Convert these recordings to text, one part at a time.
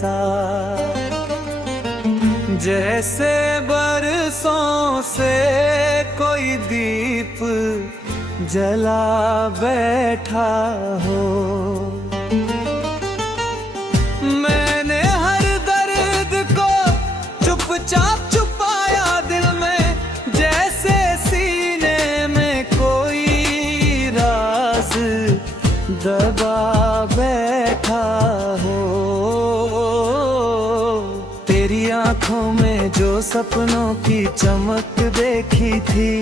ऐसा, जैसे बरसों से कोई दीप जला बैठा हो। मैंने हर दर्द को चुपचाप छुपाया दिल में, जैसे सीने में कोई राज दबा बैठा हो। तेरी आंखों में जो सपनों की चमक देखी थी,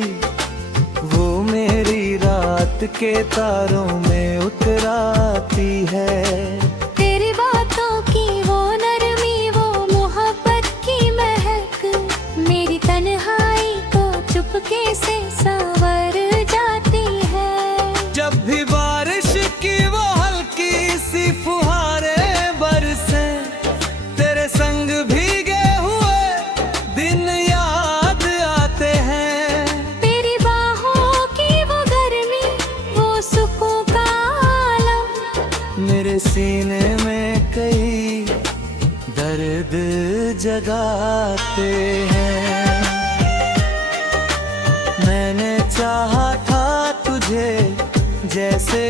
वो मेरी रात के तारों में उतर आती है। तेरी बातों की वो नरमी, वो मोहब्बत की महक, मेरी तन्हाई को चुपके से संवर जाती है। जब भी बारिश की वो हल्की सी फुहारें बरसे, तेरे संग भीगे हुए दिन याद आते हैं। तेरी बाहों की वो गर्मी, वो सुकून का आलम, मेरे सीने में कई दर्द जगाते हैं। मैंने चाहा था तुझे जैसे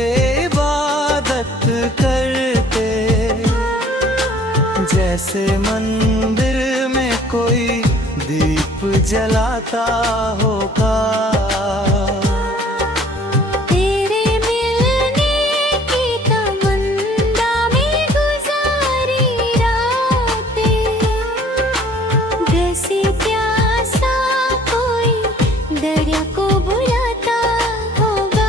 इबादत करते, जैसे मंदिर में कोई दीप जलाता होगा। तेरे मिलने की तमन्ना में गुजारी रातें, जैसे प्यासा कोई दरिया को बुलाता होगा।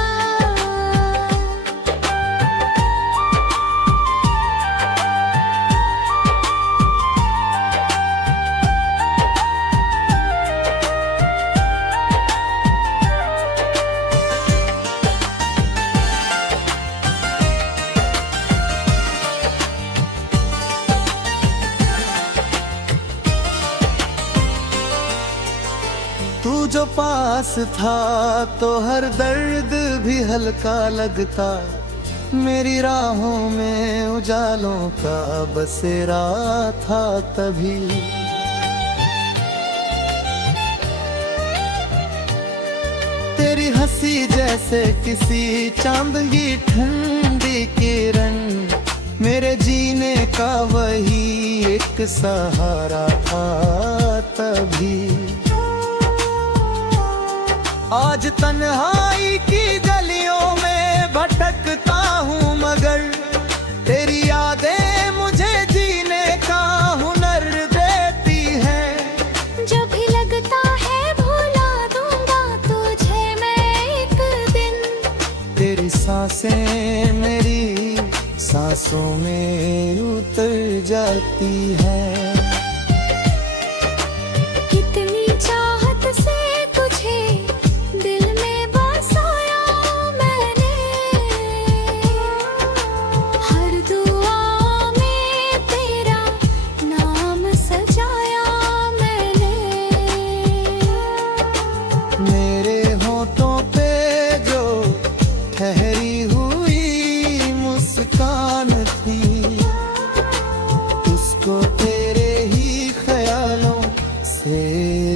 तू जो पास था तो हर दर्द भी हल्का लगता, मेरी राहों में उजालों का बसेरा था तभी। तेरी हंसी जैसे किसी चांद की ठंडी किरण, मेरे जीने का वही एक सहारा था तभी। आज तन्हाई की गलियों में भटकता हूँ, मगर तेरी यादें मुझे जीने का हुनर देती हैं। जब भी लगता है भुला दूंगा तुझे मैं एक दिन, तेरी सांसें मेरी सांसों में उतर जाती हैं। कितनी चाहत से तुझे दिल में बसाया मैंने, हर दुआ में तेरा नाम सजाया मैंने। मेरे होठों पे जो ठहरी हुई मुस्कान थी, उसको तेरे ही ख्यालों से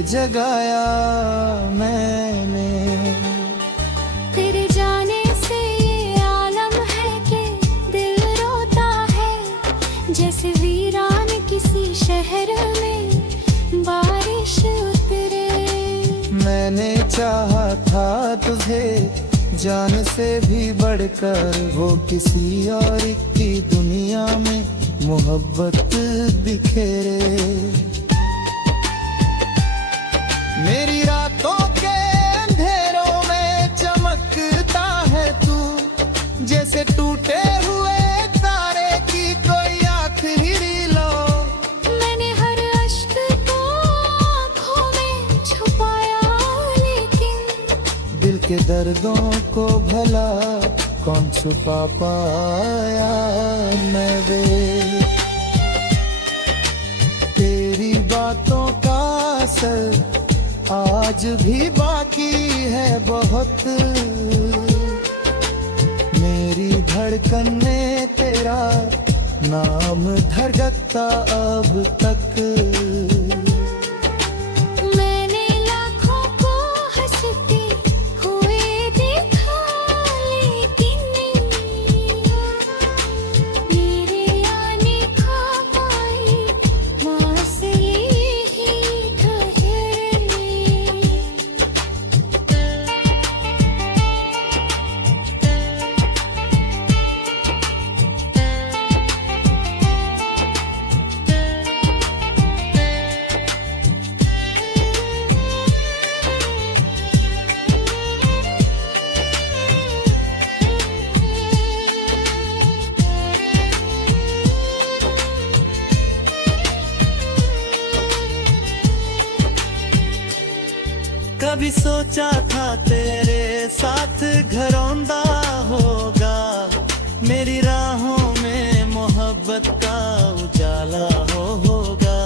जगाया मैंने। तेरे जाने से ये आलम है कि दिल रोता है, जैसे वीरान किसी शहर में बारिश उतरे। मैंने चाहा था तुझे जान से भी बढ़कर, वो किसी और की दुनिया में मोहब्बत बिखेरे। मेरी रातों के अंधेरों में चमकता है तू, जैसे टूटे हुए तारे की कोई आखिरी लो। मैंने हर अश्क को आँखों में छुपाया, लेकिन दिल के दर्दों को भला कौन छुपा पाया मैं वे। तेरी बातों का असर आज भी बाकी है बहुत, मेरी धड़कन में तेरा नाम धड़कता अब तक। मैंने लाखों को हंसते हुए देखा, लेकिन मेरे आने का कोई फासले ही ठहरे। कभी सोचा था तेरे साथ घरौंदा होगा, मेरी राहों में मोहब्बत का उजाला होगा।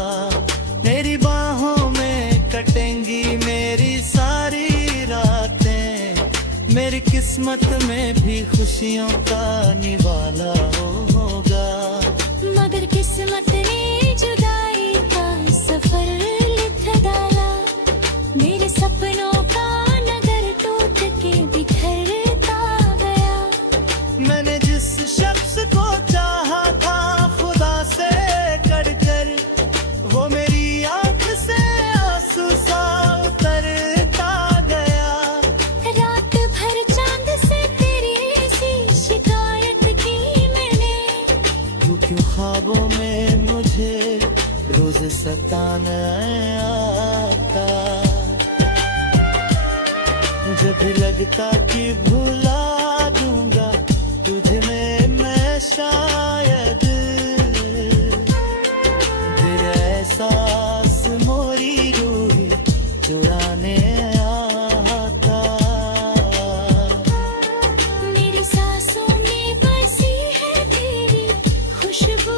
मेरी बाहों में कटेंगी मेरी सारी रातें, मेरी किस्मत में भी खुशियों का निवाला होगा। मगर किस्मत ने जुदाई का सफर लिख डाला, मेरे सपनों का नगर टूट के बिखरता गया। मैंने जिस शख्स को चाहा था खुदा से कर कर, वो मेरी आंख से आंसू सा उतरता गया। रात भर चांद से तेरी सी शिकायत की मैंने, तू क्यों ख्वाबों में मुझे रोज सताना आता। जब भी लगता कि भुला दूंगा तुझे मैं शायद, तेरा एहसास मोरी रूह चुराने आता। मेरी सांसों में बसी है तेरी खुशबू।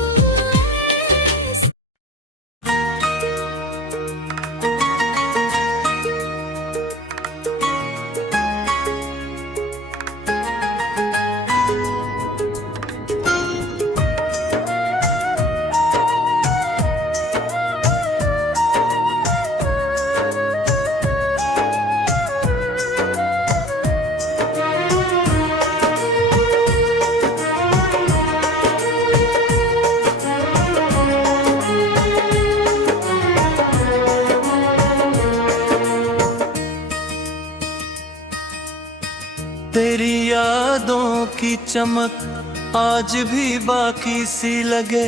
तेरी यादों की चमक आज भी बाकी सी लगे,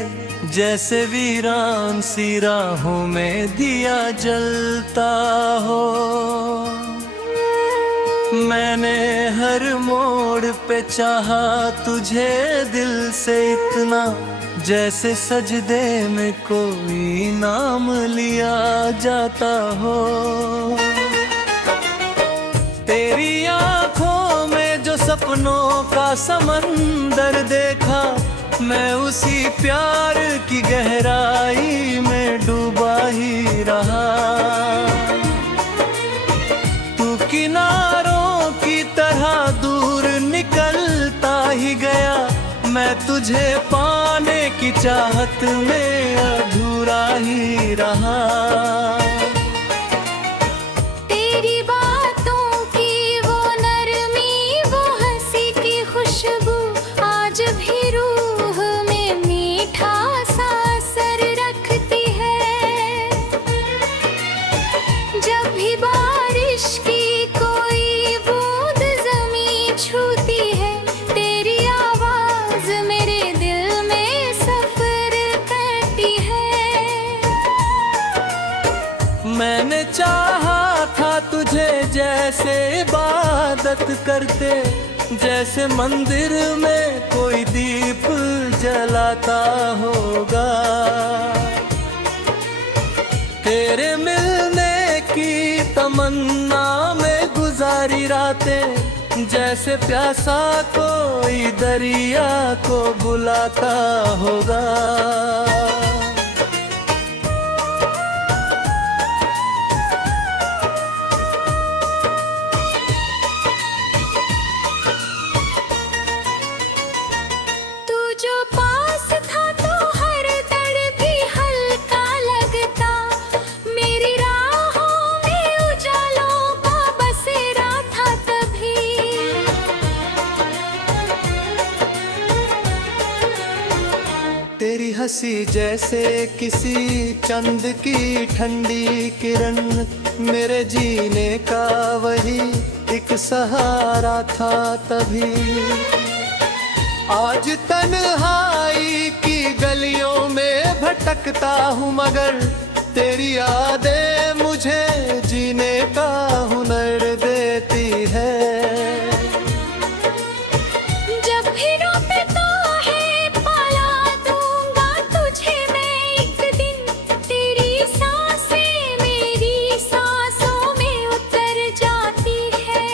जैसे वीरान सी राहों में दिया जलता हो। मैंने हर मोड़ पे चाहा तुझे दिल से इतना, जैसे सजदे में कोई नाम लिया जाता हो। तेरी आंखों में जो सपनों का समंदर देखा, मैं उसी प्यार की गहराई में डूबा ही रहा। तू किनारों की तरह दूर निकलता ही गया, मैं तुझे पाने की चाहत में अधूरा ही रहा। तेरी बातों की वो नरमी, वो हंसी की खुशबू आज भी रूह में मीठा सा असर रखती है। जब भी बारिश की कोई बूंद ज़मीं छूती है, तेरी आवाज़ मेरे दिल में सफ़र करती है। मैंने चाहा था तुझे जैसे इबादत करते, जैसे मंदिर में कोई दीप जलाता होगा। तेरे मिलने की तमन्ना में गुजारी रातें, जैसे प्यासा कोई दरिया को बुलाता होगा। तू जो पास था तो सी जैसे किसी चंद की ठंडी किरण, मेरे जीने का वही एक सहारा था तभी। आज तन्हाई की गलियों में भटकता हूँ, मगर तेरी यादें मुझे जीने का हुनर देती है। जब भी रोता है पाला दूंगा तुझे मैं एक दिन, तेरी सांसें मेरी सांसों में उतर जाती है।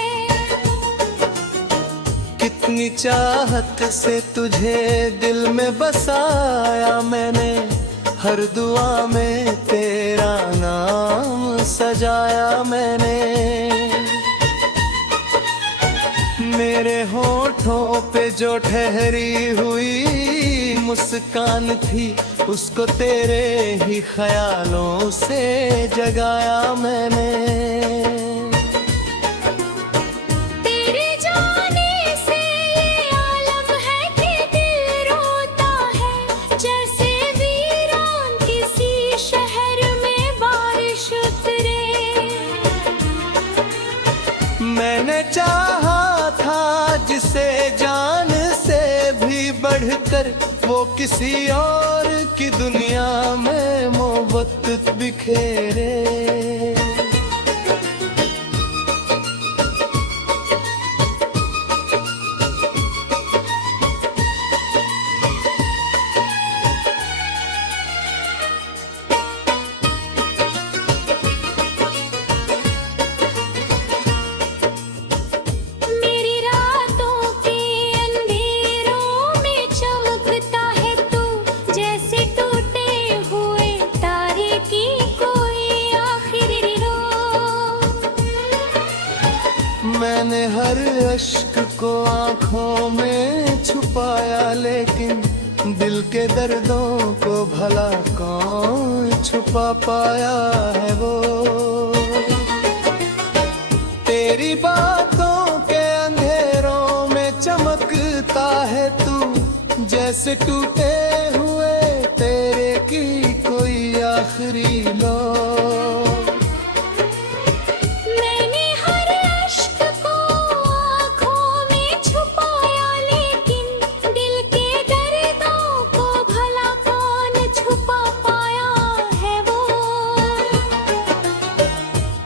कितनी चाहत से तुझे दिल में बसाया मैंने, हर दुआ में तेरा नाम सजाया मैंने। मेरे होठों पे जो ठहरी हुई मुस्कान थी, उसको तेरे ही ख्यालों से जगाया मैंने। मैंने चाहा था जिसे जान से भी बढ़कर, वो किसी और की दुनिया में मोहब्बत बिखेरे। मैंने हर अश्क को आँखों में छुपाया, लेकिन दिल के दर्दों को भला कौन छुपा पाया है वो। तेरी बातों के अंधेरों में चमकता है तू, जैसे टूटे हुए तेरे की कोई आखिरी लो।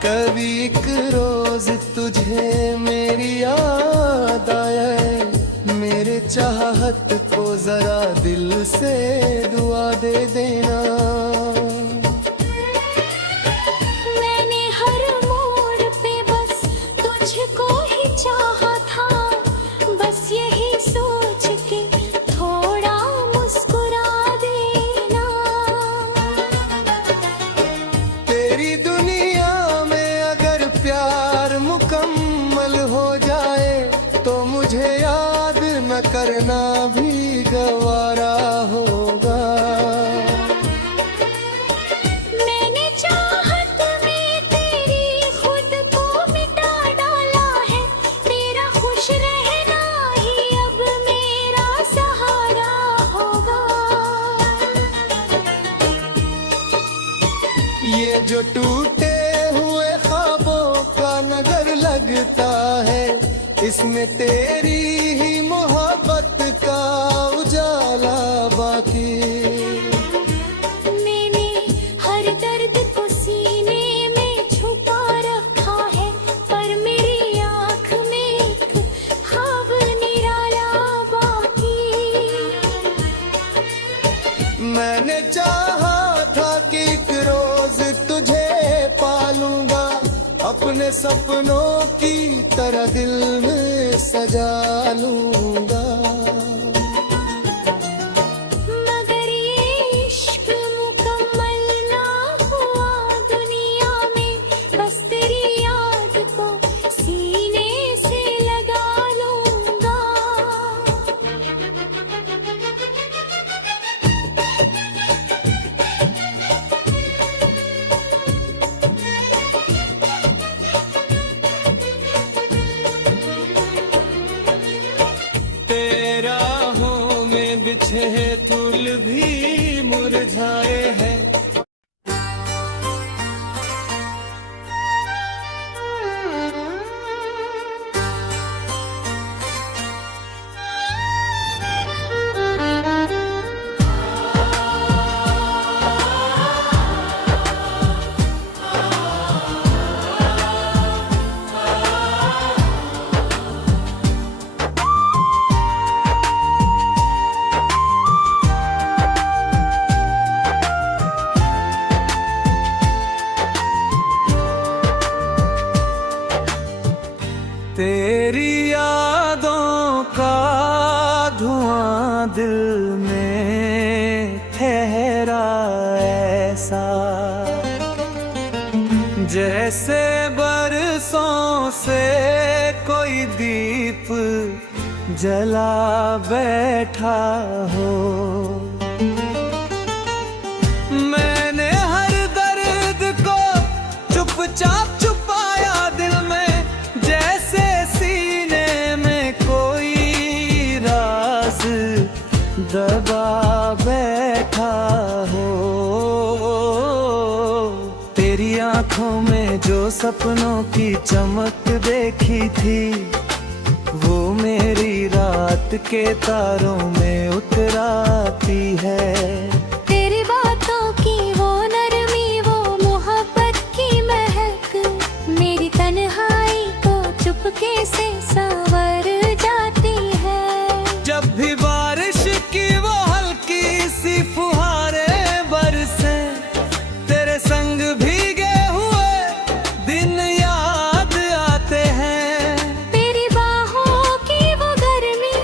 कभी एक रोज तुझे मेरी याद आए, मेरे चाहत को जरा दिल से दुआ दे देना। मैंने हर मोड़ पे बस तुझको ही चाहा था, बस यही सोच के थोड़ा मुस्कुरा देना। तेरी दुनिया प्यार मुकम्मल हो जाए तो मुझे याद न करना भी गवारा होगा। मैंने चाहत में तेरी खुद को मिटा डाला है, तेरा खुश रहना ही अब मेरा सहारा होगा। ये जो टूटे हुए नगर लगता है, इसमें तेरी ही मोहब्बत का उजाला बाकी। मैंने हर दर्द को सीने में छुपा रखा है, पर मेरी आँख में एक ख्वाब निराला बाकी। मैंने चाहा था कि एक रोज तुझे पालूंगा, अपने सपनों की तरह दिल में सजा लूंगा। मगर ये इश्क मुकम्मल ना हुआ दुनिया में, बस तेरी याद को सीने से लगा लूंगा। मुरझाए हैं। तेरी यादों का धुआं दिल में ठहरा ऐसा, जैसे बरसों से कोई दीप जला बैठा हो। मैंने हर दर्द को चुपचाप छुपाया दिल में, जैसे सीने में कोई राज दबा बैठा हो। तेरी आंखों में जो सपनों की चमक देखी थी, वो मेरी रात के तारों में उतर आती है। तेरी बातों की वो नरमी, वो मोहब्बत की महक, मेरी तन्हाई को चुपके से संवर जाती है। जब भी बारिश की वो हल्की सी फुहारें बरसे, तेरे संग भीगे हुए दिन याद आते हैं। तेरी बाहों की वो गर्मी,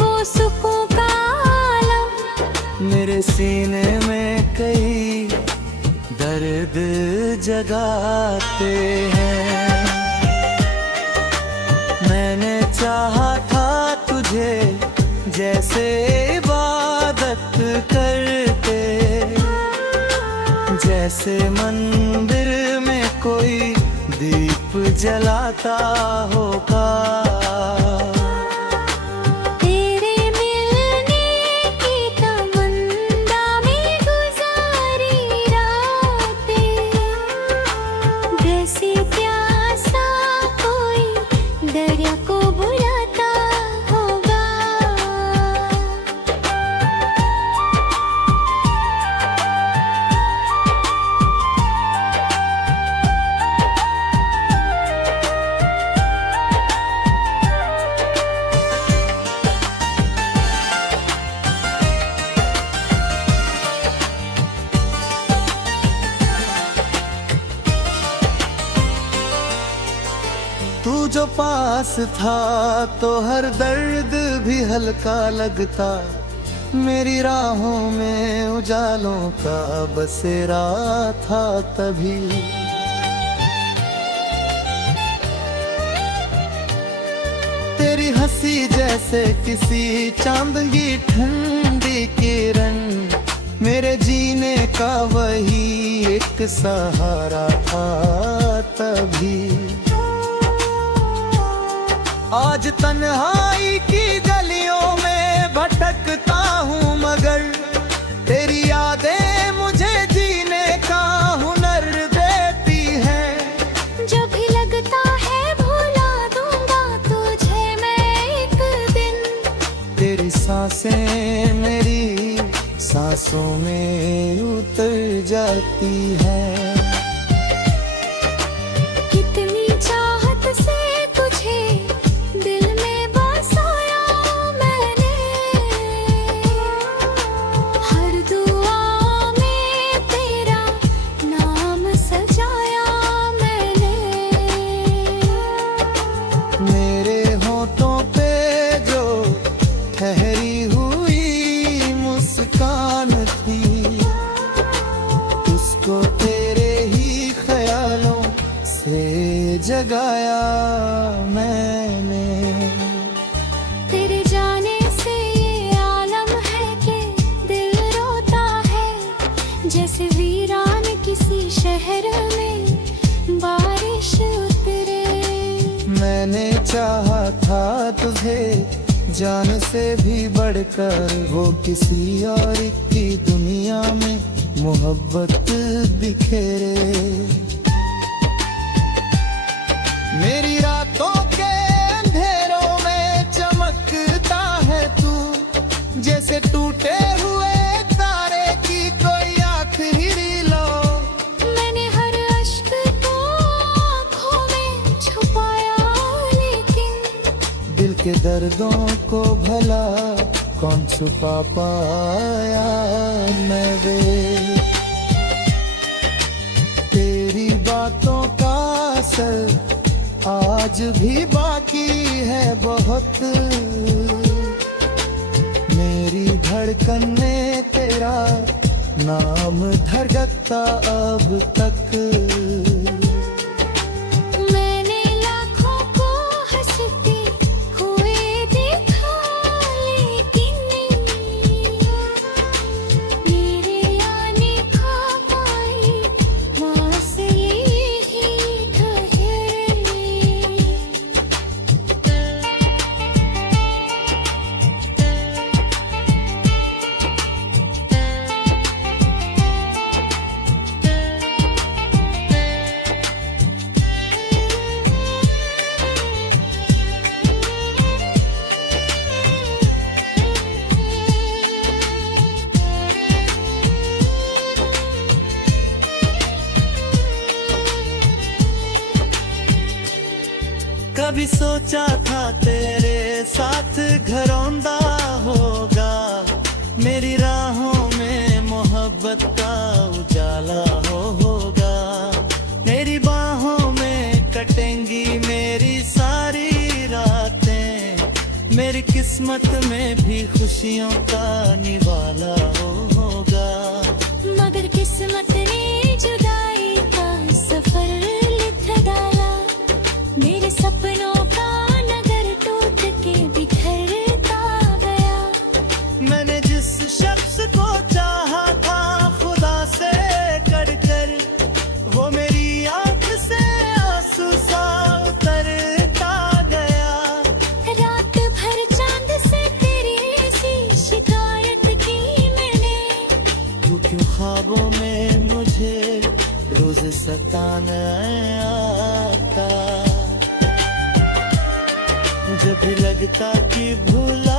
वो सुकून का आलम, मेरे सीने में कई दर्द जगाते हैं। मैंने चाहा था तुझे जैसे इबादत करते, जैसे मंदिर में कोई दीप जलाता होगा। तेरे मिलने की तमन्ना में गुजारी रातें, जैसे प्यासा कोई दरिया को बुलाता होगा। तू जो पास था तो हर दर्द भी हल्का लगता, मेरी राहों में उजालों का बसेरा था तभी। तेरी हंसी जैसे किसी चांद की ठंडी किरण, मेरे जीने का वही एक सहारा था तभी। आज तन्हाई की गलियों में भटकता हूँ, मगर तेरी यादें मुझे जीने का हुनर देती हैं। जब भी लगता है भुला दूंगा तुझे मैं एक दिन, तेरी सांसें मेरी सांसों में उतर जाती हैं। कितनी चाहत से तुझे दिल में बसाया मैंने, हर दुआ में तेरा नाम सजाया मैंने। मेरे होठों पे जो ठहरी हुई मुस्कान थी, उसको तेरे ही ख्यालों से जगाया मैंने। तेरे जाने से ये आलम है कि दिल रोता है, जैसे वीरान किसी शहर में बारिश उतरे। मैंने चाहा था तुझे जान से भी बढ़कर, वो किसी और की दुनिया में मोहब्बत बिखेरे। मेरी रातों के अंधेरों में चमकता है तू, जैसे टूटे हुए तारे की कोई आखिरी लो। मैंने हर अश्क को आँखों में छुपाया, लेकिन दिल के दर्दों को भला कौन छुपा पाया। मैं वे तेरी बातों का असर आज भी बाकी है बहुत। मेरी धड़कन में तेरा नाम धड़कता अब तक। मैंने लाखों को हंसते हुए देखा, लेकिन मेरे आने का कोई मास यही ठहरे। कभी सोचा था तेरे साथ घरौंदा होगा, मेरी राहों में मोहब्बत का उजाला होगा। मेरी बाहों में कटेंगी मेरी सारी रातें, मेरी किस्मत में भी खुशियों का निवाला होगा। मगर किस्मत ने जुदाई का सफर लिख डाला, मेरे सपनों का नगर टूट के बिखरता गया। मैंने जिस शख्स को चाहा था खुदा से कर कर, वो मेरी आंख से आंसू सा उतरता गया। रात भर चांद से तेरी सी शिकायत की मैंने, तू क्यों ख्वाबों में मुझे रोज सताना आता। जब लगता कि भूला